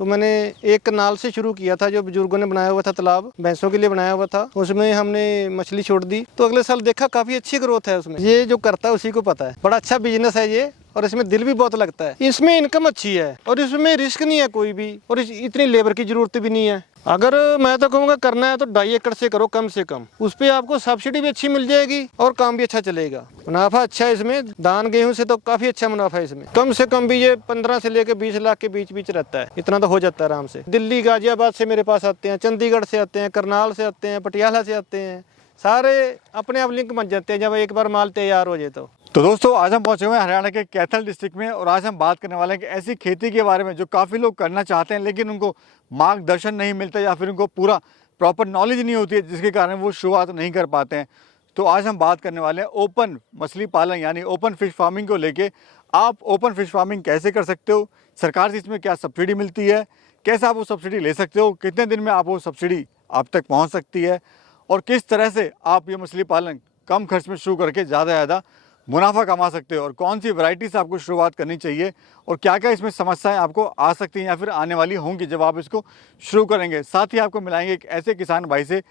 तो मैंने एक नाल से शुरू किया था, जो बुजुर्गों ने बनाया हुआ था तालाब, भैंसों के लिए बनाया हुआ था। उसमें हमने मछली छोड़ दी, तो अगले साल देखा काफी अच्छी ग्रोथ है उसमें। ये जो करता है उसी को पता है, बड़ा अच्छा बिजनेस है ये, और इसमें दिल भी बहुत लगता है। इसमें इनकम अच्छी है और इसमें रिस्क नहीं है कोई भी, और इतनी लेबर की जरूरत भी नहीं है। अगर मैं तो कहूँगा करना है तो 2.5 एकड़ से करो कम से कम। उस पर आपको सब्सिडी भी अच्छी मिल जाएगी और काम भी अच्छा चलेगा। मुनाफा अच्छा है इसमें, धान गेहूं से तो काफी अच्छा मुनाफा है इसमें। कम से कम भी ये 15 से लेकर 20 लाख के बीच बीच रहता है, इतना तो हो जाता है आराम से। दिल्ली गाजियाबाद से मेरे पास आते हैं, चंडीगढ़ से आते हैं, करनाल से आते हैं, पटियाला से आते हैं, सारे अपने आप लिंक बन जाते हैं जब एक बार माल तैयार हो जाए तो दोस्तों आज हम पहुंचे हुए हैं हरियाणा के कैथल डिस्ट्रिक्ट में, और आज हम बात करने वाले हैं कि ऐसी खेती के बारे में जो काफ़ी लोग करना चाहते हैं लेकिन उनको मार्गदर्शन नहीं मिलता या फिर उनको पूरा प्रॉपर नॉलेज नहीं होती है, जिसके कारण वो शुरुआत नहीं कर पाते हैं। तो आज हम बात करने वाले हैं ओपन मछली पालन यानी ओपन फिश फार्मिंग को लेके। आप ओपन फिश फार्मिंग कैसे कर सकते हो, सरकार से इसमें क्या सब्सिडी मिलती है, कैसे आप वो सब्सिडी ले सकते हो, कितने दिन में आप वो सब्सिडी आप तक पहुँच सकती है, और किस तरह से आप ये मछली पालन कम खर्च में शुरू करके ज़्यादा से ज़्यादा मुनाफा कमा सकते हो, और कौन सी वैरायटी से आपको शुरुआत करनी चाहिए, और क्या क्या इसमें समस्याएं आपको आ सकती हैं या फिर आने वाली होंगी जब आप इसको शुरू करेंगे। साथ ही आपको मिलाएंगे एक ऐसे किसान भाई से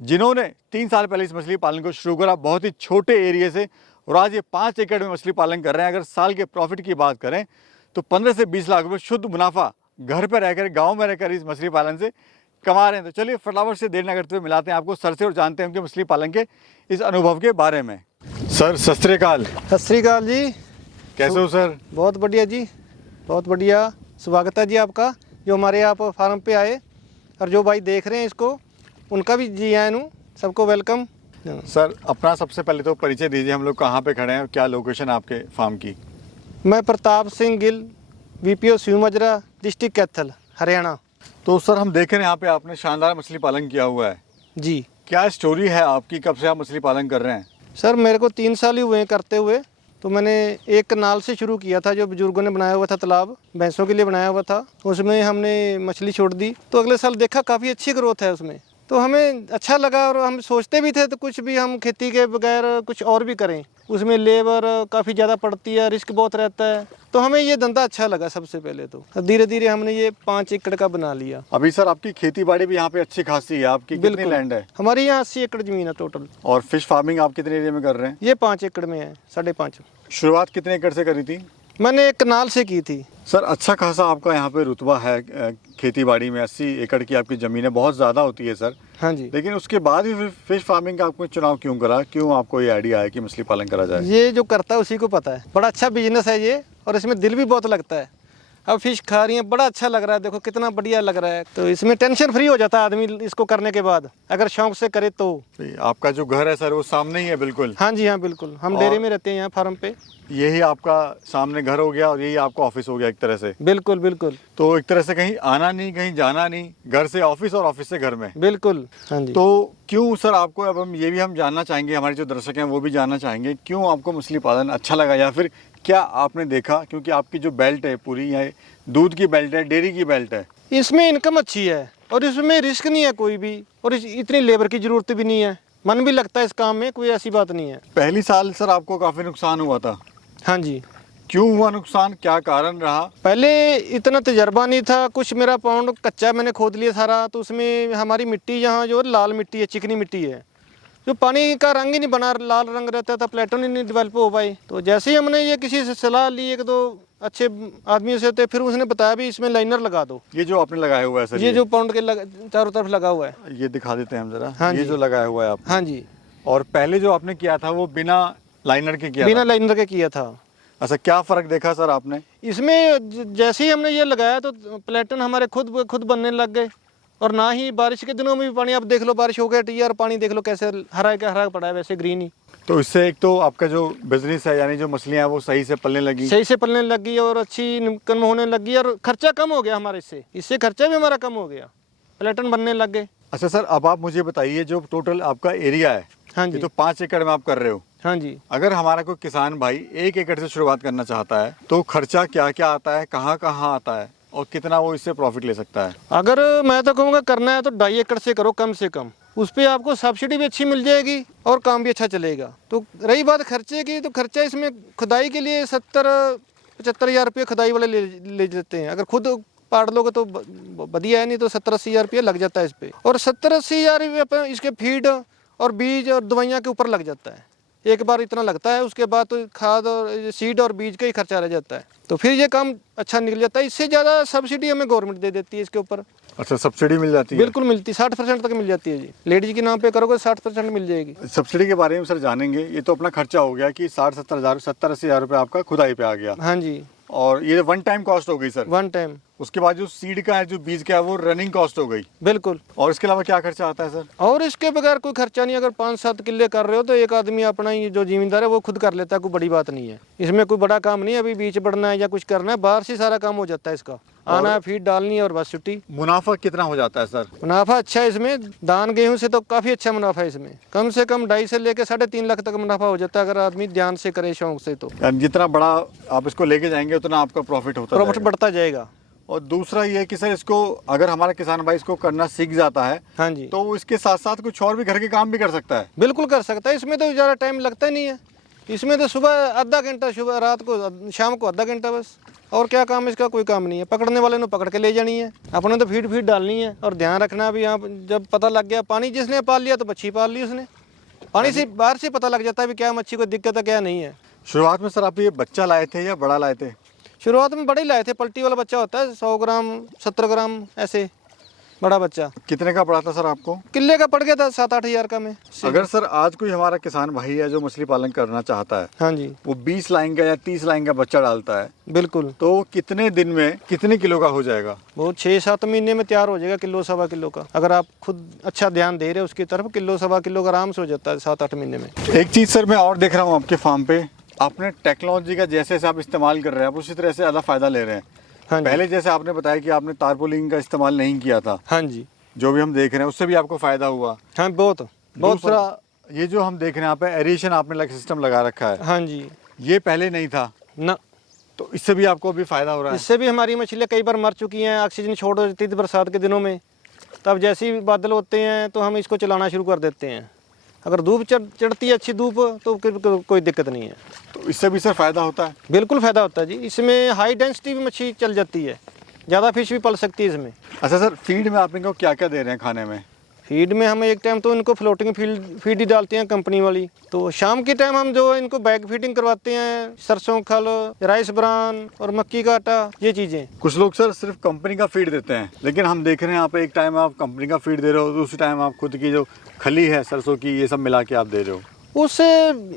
जिन्होंने 3 साल पहले इस मछली पालन को शुरू करा, बहुत ही छोटे एरिए से, और आज ये 5 एकड़ में मछली पालन कर रहे हैं। अगर साल के प्रॉफिट की बात करें तो 15 से 20 लाख रुपये शुद्ध मुनाफा घर पर रहकर, गाँव में रहकर इस मछली पालन से कमा रहे हैं। तो चलिए फटाफट से देर न करते हुए मिलाते हैं आपको सर से और जानते हैं उनके मछली पालन के इस अनुभव के बारे में। सर सत श्री अकाल। सत श्री अकाल जी, कैसे हो सर? बहुत बढ़िया जी, बहुत बढ़िया। स्वागत है जी आपका, जो हमारे आप फार्म पे आए, और जो भाई देख रहे हैं इसको उनका भी जी आयन हूँ, सबको वेलकम। सर अपना सबसे पहले तो परिचय दीजिए, हम लोग कहाँ पे खड़े हैं और क्या लोकेशन आपके फार्म की? मैं प्रताप सिंह गिल, VPO शिव मजरा, डिस्ट्रिक्ट कैथल, हरियाणा। तो सर हम देख रहे हैं यहाँ पे आपने शानदार मछली पालन किया हुआ है जी। क्या स्टोरी है आपकी, कब से आप मछली पालन कर रहे हैं? सर मेरे को 3 साल ही हुए हैं करते हुए। तो मैंने एक नाल से शुरू किया था, जो बुजुर्गों ने बनाया हुआ था तालाब, भैंसों के लिए बनाया हुआ था। उसमें हमने मछली छोड़ दी, तो अगले साल देखा काफ़ी अच्छी ग्रोथ है उसमें, तो हमें अच्छा लगा। और हम सोचते भी थे तो कुछ भी हम खेती के बगैर कुछ और भी करें, उसमें लेबर काफ़ी ज़्यादा पड़ती है, रिस्क बहुत रहता है, तो हमें ये धंधा अच्छा लगा सबसे पहले। तो धीरे धीरे हमने ये 5 एकड़ का बना लिया। अभी सर आपकी खेती बाड़ी भी यहाँ पे अच्छी खासी है, आपकी कितनी लैंड है? हमारी यहाँ 80 एकड़ जमीन है टोटल। और फिश फार्मिंग आप कितने एरिया में कर रहे हैं? ये 5 एकड़ में है, 5.5। शुरुआत कितने एकड़ से करी थी? मैंने एक नाल से की थी। सर अच्छा खासा आपका यहाँ पे रुतबा है खेती बाड़ी में, 80 एकड़ की आपकी ज़मीन है, बहुत ज़्यादा होती है सर। हाँ जी। लेकिन उसके बाद भी फिर फिश फार्मिंग का आपको चुनाव क्यों करा, क्यों आपको ये आइडिया है कि मछली पालन करा जाए? ये जो करता है उसी को पता है, बड़ा अच्छा बिजनेस है ये, और इसमें दिल भी बहुत लगता है। अब फिश खा रही हैं, बड़ा अच्छा लग रहा है, देखो कितना बढ़िया लग रहा है। तो इसमें टेंशन फ्री हो जाता है आदमी इसको करने के बाद, अगर शौक से करे तो। आपका जो घर है सर वो सामने ही है बिल्कुल? हाँ जी हाँ बिल्कुल, हम डेरे में रहते हैं यहाँ फार्म पे। यही आपका सामने घर हो गया और यही आपका ऑफिस हो गया एक तरह से? बिल्कुल बिल्कुल। तो एक तरह से कहीं आना नहीं, कहीं जाना नहीं, घर से ऑफिस और ऑफिस से घर में। बिल्कुल हाँ जी। तो क्यों सर आपको, अब हम ये भी हम जानना चाहेंगे, हमारे जो दर्शक हैं वो भी जानना चाहेंगे, क्यों आपको मछली पालन अच्छा लगा, या फिर क्या आपने देखा, क्योंकि आपकी जो बेल्ट है पूरी है दूध की बेल्ट है, डेयरी की बेल्ट है, इसमें इनकम अच्छी है और इसमें रिस्क नहीं है कोई भी, और इतनी लेबर की जरूरत भी नहीं है, मन भी लगता है इस काम में, कोई ऐसी बात नहीं है। पहली साल सर आपको काफी नुकसान हुआ था? हाँ जी। क्यों हुआ नुकसान, क्या कारण रहा? पहले इतना तजर्बा नहीं था, कुछ मेरा पाउंड कच्चा मैंने खोद लिया सारा, तो उसमें हमारी मिट्टी यहाँ जो लाल मिट्टी है, चिकनी मिट्टी है, जो पानी का रंग ही नहीं बना, लाल रंग रहता था, प्लेटन ही नहीं डेवलप हो पाई। तो जैसे ही हमने ये किसी से सलाह ली, एक दो अच्छे आदमियों से थे, फिर उसने बताया भी इसमें लाइनर लगा दो। ये जो आपने लगाया हुआ है सर, ये जो पाउंड के चारों तरफ लगा हुआ है, ये दिखा देते हैं हम जरा। हाँ ये जी। जो लगाया हुआ है आप? हाँ जी। और पहले जो आपने किया था वो बिना लाइनर के किया बिना था? लाइनर के किया था। अच्छा, क्या फर्क देखा सर आपने इसमें? जैसे ही हमने ये लगाया तो प्लेटन हमारे खुद बनने लग गए, और ना ही बारिश के दिनों में भी पानी, आप देख लो बारिश हो गई यार, पानी देख लो कैसे हरा का हरा पड़ा है, वैसे ग्रीन ही। तो इससे एक तो आपका जो बिजनेस है यानी जो मछलियां हैं वो सही से पलने लगी, सही से पलने लगी और अच्छी इनकम होने लगी, और खर्चा कम हो गया हमारे, इससे खर्चा भी हमारा कम हो गया, प्लेटन बनने लग गए। अच्छा सर, अब आप मुझे बताइए जो टोटल आपका एरिया है, हाँ ये जी। तो 5 एकड़ में आप कर रहे हो। हाँ जी। अगर हमारा कोई किसान भाई 1 एकड़ से शुरुआत करना चाहता है तो खर्चा क्या क्या आता है, कहाँ कहाँ आता है, और कितना वो इससे प्रॉफिट ले सकता है? अगर मैं तो कहूँगा करना है तो 2.5 एकड़ से करो कम से कम, उस पर आपको सब्सिडी भी अच्छी मिल जाएगी और काम भी अच्छा चलेगा। तो रही बात खर्चे की, तो खर्चा इसमें खुदाई के लिए 70-75 हज़ार रुपये खुदाई वाले ले लेते हैं। अगर खुद पाड़ लोगे तो बढ़िया है, नहीं तो 70-80 हज़ार रुपया लग जाता है इस पे। और 70-80 हज़ार रुपये इसके फीड और बीज और दवाइयाँ के ऊपर लग जाता है। एक बार इतना लगता है, उसके बाद तो खाद और सीड और बीज का ही खर्चा रह जाता है। तो फिर ये काम अच्छा निकल जाता है। इससे ज़्यादा सब्सिडी हमें गवर्नमेंट दे देती है इसके ऊपर। अच्छा, सब्सिडी मिल जाती है? बिल्कुल मिलती, 60% तक मिल जाती है जी। लेडीज के नाम पे करोगे 60% मिल जाएगी। सब्सिडी के बारे में सर जानेंगे। ये तो अपना खर्चा हो गया कि 70-80 हज़ार रुपये आपका खुदाई पे आ गया। हाँ जी। और ये वन टाइम कॉस्ट हो गई सर? One time. उसके बाद जो सीड का है, जो बीज का है, वो रनिंग कॉस्ट हो गई। बिल्कुल। और इसके अलावा क्या खर्चा आता है सर? और इसके बगैर कोई खर्चा नहीं। अगर 5-7 किले कर रहे हो तो एक आदमी अपना ही जो जिम्मेदार है वो खुद कर लेता है, कोई बड़ी बात नहीं है। इसमें कोई बड़ा काम नहीं है, अभी बीच बढ़ना है या कुछ करना है, बाहर से सारा काम हो जाता है इसका। आना है, फीड डालनी है और बस छुट्टी। मुनाफा कितना हो जाता है सर? मुनाफा अच्छा है इसमें। धान गेहूं से तो काफ़ी अच्छा मुनाफा है इसमें। कम से कम 2.5 से लेकर 3.5 लाख तक मुनाफा हो जाता है अगर आदमी ध्यान से करे, शौक से। तो यानी जितना बड़ा आप इसको लेके जाएंगे उतना आपका प्रॉफिट होता प्रॉफिट जाएगा। बढ़ता जाएगा। और दूसरा ये है कि सर इसको अगर हमारा किसान भाई इसको करना सीख जाता है, हाँ जी, तो इसके साथ साथ कुछ और भी घर के काम भी कर सकता है। बिल्कुल कर सकता है। इसमें तो ज़्यादा टाइम लगता ही नहीं है। इसमें तो सुबह आधा घंटा, सुबह रात को, शाम को आधा घंटा बस। और क्या काम, इसका कोई काम नहीं है। पकड़ने वाले ने पकड़ के ले जानी है, अपने तो फीड डालनी है। और ध्यान रखना भी, यहाँ जब पता लग गया, पानी जिसने पाल लिया तो मच्छी पाल ली उसने। पानी से बाहर से पता लग जाता है भी क्या मच्छी को दिक्कत है क्या नहीं है। शुरुआत में सर आप ये बच्चा लाए थे या बड़ा लाए थे? शुरुआत में बड़े ही लाए थे। पल्टी वाला बच्चा होता है, 100 ग्राम 70 ग्राम ऐसे बड़ा बच्चा। कितने का पड़ा था सर आपको? किले का पड़ गया था 7-8 हज़ार का में। अगर सर आज कोई हमारा किसान भाई है जो मछली पालन करना चाहता है, हाँ जी, वो 20 लाइन का या 30 लाइन का बच्चा डालता है, बिल्कुल, तो कितने दिन में कितने किलो का हो जाएगा? वो 6-7 महीने में तैयार हो जाएगा, किलो सवा किलो का। अगर आप खुद अच्छा ध्यान दे रहे हो उसकी तरफ, किलो सवा किलो का आराम से हो जाता है 7-8 महीने में। एक चीज़ सर मैं और देख रहा हूँ आपके फार्म पे, आपने टेक्नोलॉजी का जैसे जैसे आप इस्तेमाल कर रहे हैं, आप उसी तरह से ज़्यादा फ़ायदा ले रहे हैं। हाँ जी, पहले जैसे आपने बताया कि आपने तारपोलिन का इस्तेमाल नहीं किया था, हाँ जी, जो भी हम देख रहे हैं उससे भी आपको फ़ायदा हुआ। हाँ, बहुत दूसरा ये जो हम देख रहे हैं यहाँ पे एरेशन आपने सिस्टम लगा रखा है, हाँ जी, ये पहले नहीं था, ना, तो इससे भी आपको अभी फ़ायदा हो रहा है? इससे भी हमारी मछलियाँ कई बार मर चुकी हैं। ऑक्सीजन छोड़ देती थी बरसात के दिनों में, तब जैसे ही बादल होते हैं तो हम इसको चलाना शुरू कर देते हैं। अगर धूप चढ़ती है, अच्छी धूप, तो कोई दिक्कत नहीं है। तो इससे भी सर फ़ायदा होता है? बिल्कुल फ़ायदा होता है जी। इसमें हाई डेंसिटी भी मछली चल जाती है, ज़्यादा फिश भी पल सकती है इसमें। अच्छा सर, फीड में आप इनको क्या क्या दे रहे हैं खाने में? फीड में हम एक टाइम तो इनको फ्लोटिंग फीड ही डालते हैं कंपनी वाली। तो शाम के टाइम हम जो इनको बैग फीडिंग करवाते हैं, सरसों खल, राइस ब्रान और मक्की का आटा, ये चीज़ें। कुछ लोग सर सिर्फ कंपनी का फीड देते हैं, लेकिन हम देख रहे हैं यहाँ पे एक टाइम आप कंपनी का फीड दे रहे हो, दूसरी टाइम आप खुद की जो खली है सरसों की, ये सब मिला के आप दे रहे हो। उससे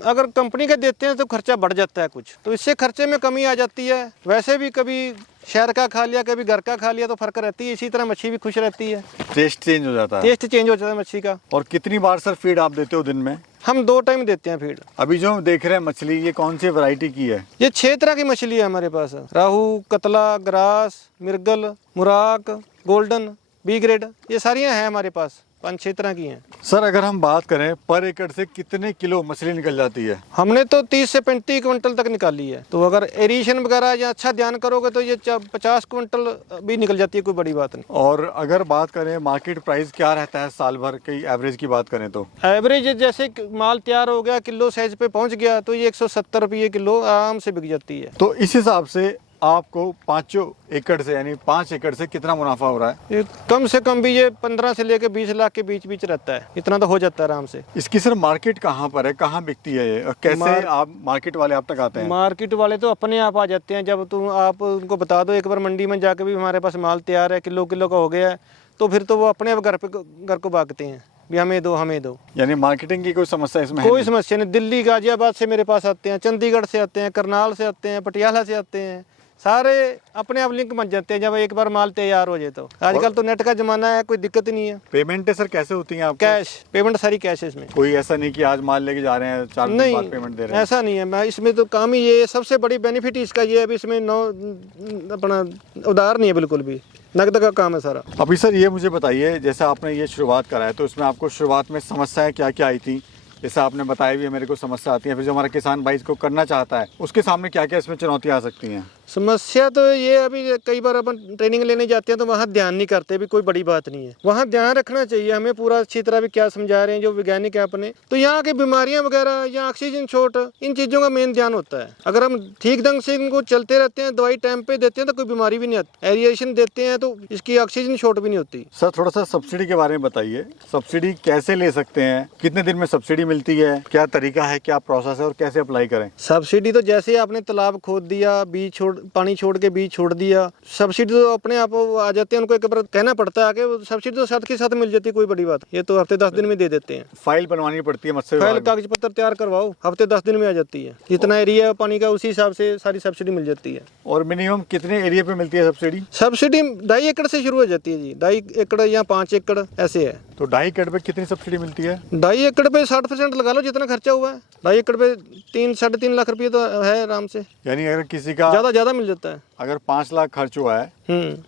अगर कंपनी का देते हैं तो खर्चा बढ़ जाता है कुछ, तो इससे खर्चे में कमी आ जाती है। वैसे भी कभी शहर का खा लिया, कभी घर का खा लिया, तो फर्क रहती है। इसी तरह मच्छी भी खुश रहती है, टेस्ट चेंज हो जाता है। टेस्ट चेंज हो जाता है मच्छी का। और कितनी बार सर फीड आप देते हो दिन में? हम 2 टाइम देते हैं फीड। अभी जो हम देख रहे हैं मछली, ये कौन सी वैरायटी की है? ये 6 तरह की मछली है हमारे पास। राहू, कतला, ग्रास, मिर्गल, मुराक, गोल्डन, बी ग्रेड, ये सारियाँ हैं हमारे पास। 5-6 तरह की हैं। सर अगर हम बात करें पर एकड़ से कितने किलो मछली निकल जाती है? हमने तो 30 से 35 क्विंटल तक निकाली है। तो अगर एरिएशन वगैरह या अच्छा ध्यान करोगे तो ये 50 क्विंटल भी निकल जाती है, कोई बड़ी बात नहीं। और अगर बात करें मार्केट प्राइस क्या रहता है साल भर की एवरेज की बात करें तो? एवरेज जैसे माल तैयार हो गया, किलो साइज पे पहुंच गया, तो ये 170 रुपये किलो आराम से बिक जाती है। तो इस हिसाब से आपको 5 एकड़ से यानी 5 एकड़ से कितना मुनाफा हो रहा है? ये कम से कम भी ये 15 से लेकर 20 लाख के बीच बीच रहता है, इतना तो हो जाता है आराम से। इसकी सर मार्केट कहाँ पर है, कहाँ बिकती है ये, और कैसे आप मार्केट वाले आप तक आते हैं? मार्केट वाले तो अपने आप आ जाते हैं। जब तुम आप उनको बता दो एक बार मंडी में जाकर भी हमारे पास माल तैयार है, किलो किलो का हो गया है, तो फिर तो वो अपने आप घर को भागते हैं भी हमें दो हमें दो। यानी मार्केटिंग की कोई समस्या इसमें कोई है? समस्या नहीं। दिल्ली गाजियाबाद से मेरे पास आते हैं, चंडीगढ़ से आते हैं, करनाल से आते हैं, पटियाला से आते हैं, सारे अपने आप लिंक बन जाते हैं जब एक बार माल तैयार हो जाए। तो आजकल तो नेट का जमाना है, कोई दिक्कत ही नहीं है। पेमेंट सर कैसे होती है आपको? कैश पेमेंट, सारी कैश है इसमें। कोई ऐसा नहीं कि आज माल लेके जा रहे हैं 4 दिन बाद पेमेंट दे रहे हैं? ऐसा नहीं है। मैं इसमें तो काम ही ये, सबसे बड़ी बेनिफिट इसका ये है भी इसमें अपना उधार नहीं है, बिल्कुल भी नकद का काम है सारा। अभी सर ये मुझे बताइए, जैसे आपने ये शुरुआत करा है तो इसमें आपको शुरुआत में समस्याएं क्या क्या आई थी? जैसे आपने बताया भी मेरे को समस्या आती है, फिर जो हमारा किसान भाई इसको करना चाहता है उसके सामने क्या क्या इसमें चुनौतियां आ सकती हैं? समस्या तो ये अभी कई बार अपन ट्रेनिंग लेने जाते हैं तो वहाँ ध्यान नहीं करते, भी कोई बड़ी बात नहीं है। वहाँ ध्यान रखना चाहिए हमें पूरा अच्छी तरह भी क्या समझा रहे हैं जो वैज्ञानिक है अपने। तो यहाँ की बीमारियां वगैरह या ऑक्सीजन शॉर्ट, इन चीज़ों का मेन ध्यान होता है। अगर हम ठीक ढंग से इनको चलते रहते हैं, दवाई टाइम पे देते हैं तो कोई बीमारी भी नहीं आती। एरिएशन देते हैं तो इसकी ऑक्सीजन शॉर्ट भी नहीं होती। सर थोड़ा सा सब्सिडी के बारे में बताइए, सब्सिडी कैसे ले सकते हैं, कितने दिन में सब्सिडी मिलती है, क्या तरीका है, क्या प्रोसेस है और कैसे अप्लाई करें? सब्सिडी तो जैसे आपने तालाब खोद दिया, बीज छोड़, पानी छोड़ के बीज छोड़ दिया, सब्सिडी तो अपने आप आ जाते हैं। उनको एक बार कहना पड़ता है कि वो सब्सिडी तो साथ के साथ मिल जाती है, कोई बड़ी बात। ये तो हफ्ते 10 दिन में दे देते हैं। फाइल बनवानी पड़ती है मत्स्य फाइल विभाग में? कागज पत्र तैयार करवाओ, हफ्ते 10 दिन में आ जाती है। जितना एरिया है पानी का उसी हिसाब से सारी सब्सिडी मिल जाती है। और मिनिमम कितने एरिया पे मिलती है सब्सिडी? सब्सिडी 2.5 एकड़ से शुरू हो जाती है जी। 2.5 एकड़ या 5 एकड़ ऐसे है। तो 2.5 एकड़ पे कितनी सब्सिडी मिलती है? 2.5 एकड़ पे 60% लगा लो जितना खर्चा हुआ है। 2.5 एकड़ पे 3-3.5 लाख रुपये तो है आराम से। यानी अगर किसी का ज्यादा मिल जाता है। अगर 5 लाख खर्च हुआ है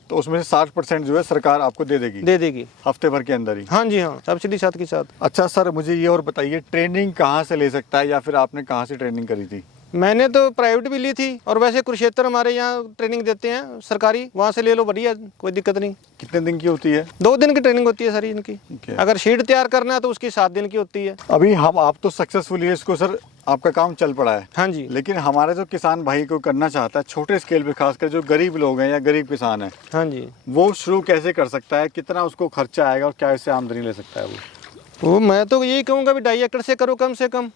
तो उसमें से 60% जो है सरकार आपको दे देगी हफ्ते भर के अंदर ही? हाँ जी हाँ, सब्सिडी साथ के साथ। अच्छा सर, मुझे ये और बताइए, ट्रेनिंग कहाँ से ले सकता है या फिर आपने कहाँ से ट्रेनिंग करी थी? मैंने तो प्राइवेट भी ली थी और वैसे कुरुक्षेत्र हमारे यहाँ ट्रेनिंग देते हैं सरकारी, वहाँ से ले लो, बढ़िया, कोई दिक्कत नहीं। कितने दिन की होती है? 2 दिन की ट्रेनिंग होती है सर इनकी। Okay. अगर शीट तैयार करना है तो उसकी 7 दिन की होती है। अभी आप तो सक्सेसफुली है इसको सर, आपका काम चल पड़ा है। हाँ जी। लेकिन हमारे जो किसान भाई को करना चाहता है छोटे स्केल पे, खासकर जो गरीब लोग हैं या गरीब किसान है, हाँ जी, वो शुरू कैसे कर सकता है, कितना उसको खर्चा आएगा और क्या इससे आमदनी ले सकता है वो मैं तो यही कहूँगा भी 2.5 एकड़ से करो कम से कम,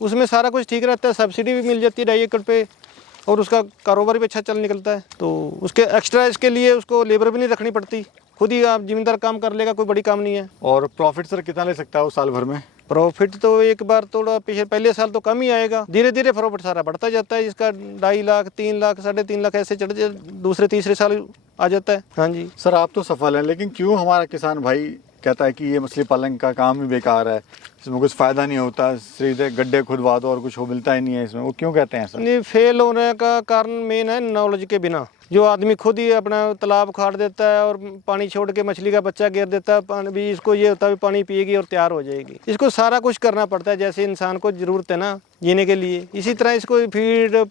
उसमें सारा कुछ ठीक रहता है। सब्सिडी भी मिल जाती है 2.5 एकड़ पे और उसका कारोबार भी अच्छा चल निकलता है। तो उसके एक्स्ट्रा इसके लिए उसको लेबर भी नहीं रखनी पड़ती, खुद ही आप जिम्मेदार काम कर लेगा, कोई बड़ी काम नहीं है। और प्रॉफिट सर कितना ले सकता है वो साल भर में? प्रॉफिट तो एक बार थोड़ा पहले साल तो कम ही आएगा, धीरे धीरे प्रॉफिट सारा बढ़ता जाता है। इसका 2.5 लाख, 3 लाख, 3.5 लाख ऐसे चढ़ दूसरे तीसरे साल आ जाता है। हाँ जी सर, आप तो सफल हैं, लेकिन क्यों हमारा किसान भाई कहता है कि ये मछली पालन का काम ही बेकार है, इसमें कुछ फ़ायदा नहीं होता, सीधे गड्ढे खुदवा दो और कुछ हो मिलता ही नहीं है इसमें, वो क्यों कहते हैं सर? नहीं, फेल होने का कारण मेन है नॉलेज के बिना। जो आदमी खुद ही अपना तालाब खाड़ देता है और पानी छोड़ के मछली का बच्चा गिर देता है, पानी भी इसको ये होता है भी पानी पिएगी और तैयार हो जाएगी। इसको सारा कुछ करना पड़ता है, जैसे इंसान को ज़रूरत है ना जीने के लिए, इसी तरह इसको फीड,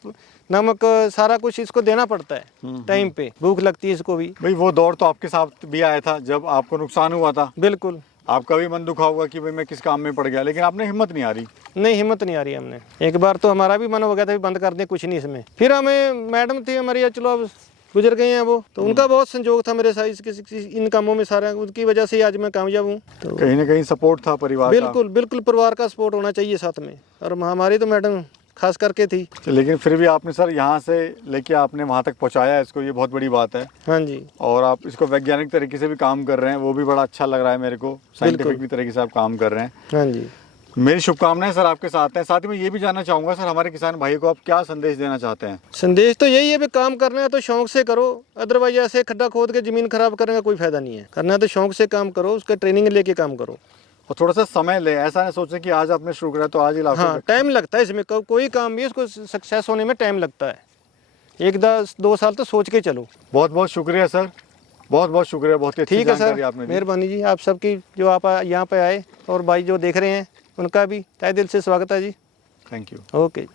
नमक, सारा कुछ इसको देना पड़ता है टाइम पे। भूख लगती है इसको भी। भाई वो दौर तो आपके साथ भी आया था जब आपको नुकसान हुआ था। बिल्कुल। आपका भी मन दुखा होगा कि भाई मैं किस काम में पड़ गया, लेकिन आपने हिम्मत नहीं हारी। नहीं, हिम्मत नहीं आ रही हमने। एक बार तो हमारा भी मन हो गया था बंद कर दें, कुछ नहीं इसमें। फिर हमें मैडम थी हमारी, चलो अब गुजर गए हैं वो, तो उनका बहुत संजोग था मेरे साथ इन कामों में सारा, उनकी वजह से आज मैं कामयाब हूँ। तो कहीं ना कहीं सपोर्ट था परिवार का। बिल्कुल परिवार का सपोर्ट होना चाहिए साथ में, और हमारी तो मैडम खास करके थी। लेकिन फिर भी आपने सर यहाँ से लेके आपने वहाँ तक पहुँचाया इसको, ये बहुत बड़ी बात है। हाँ जी। और आप इसको वैज्ञानिक तरीके से भी काम कर रहे हैं, वो भी बड़ा अच्छा लग रहा है मेरे को। साइंटिफिक भी तरीके से आप काम कर रहे हैं। हाँ जी, मेरी शुभकामनाएं सर आपके साथ हैं। साथ ही मैं ये भी जानना चाहूँगा सर, हमारे किसान भाई को आप क्या संदेश देना चाहते हैं? संदेश तो यही है भी काम करना है तो शौक से करो, अदरवाइज ऐसे खड्डा खोद के जमीन खराब करने का कोई फायदा नहीं है। करना है तो शौक से काम करो, उसका ट्रेनिंग लेके काम करो और थोड़ा सा समय ले, ऐसा नहीं सोचें कि आज आपने शुरू करा तो आज ही लाभ। हाँ, टाइम लगता है इसमें, कोई काम भी उसको सक्सेस होने में टाइम लगता है। 1-2 साल तो सोच के चलो। बहुत बहुत शुक्रिया सर, बहुत बहुत शुक्रिया, बहुत ही अच्छी ठीक है जानकारी सर, आपने दी। मेहरबानी जी आप सबकी, जो आप यहाँ पे आए और भाई जो देख रहे हैं उनका भी तहे दिल से स्वागत है जी। Thank you. ओके।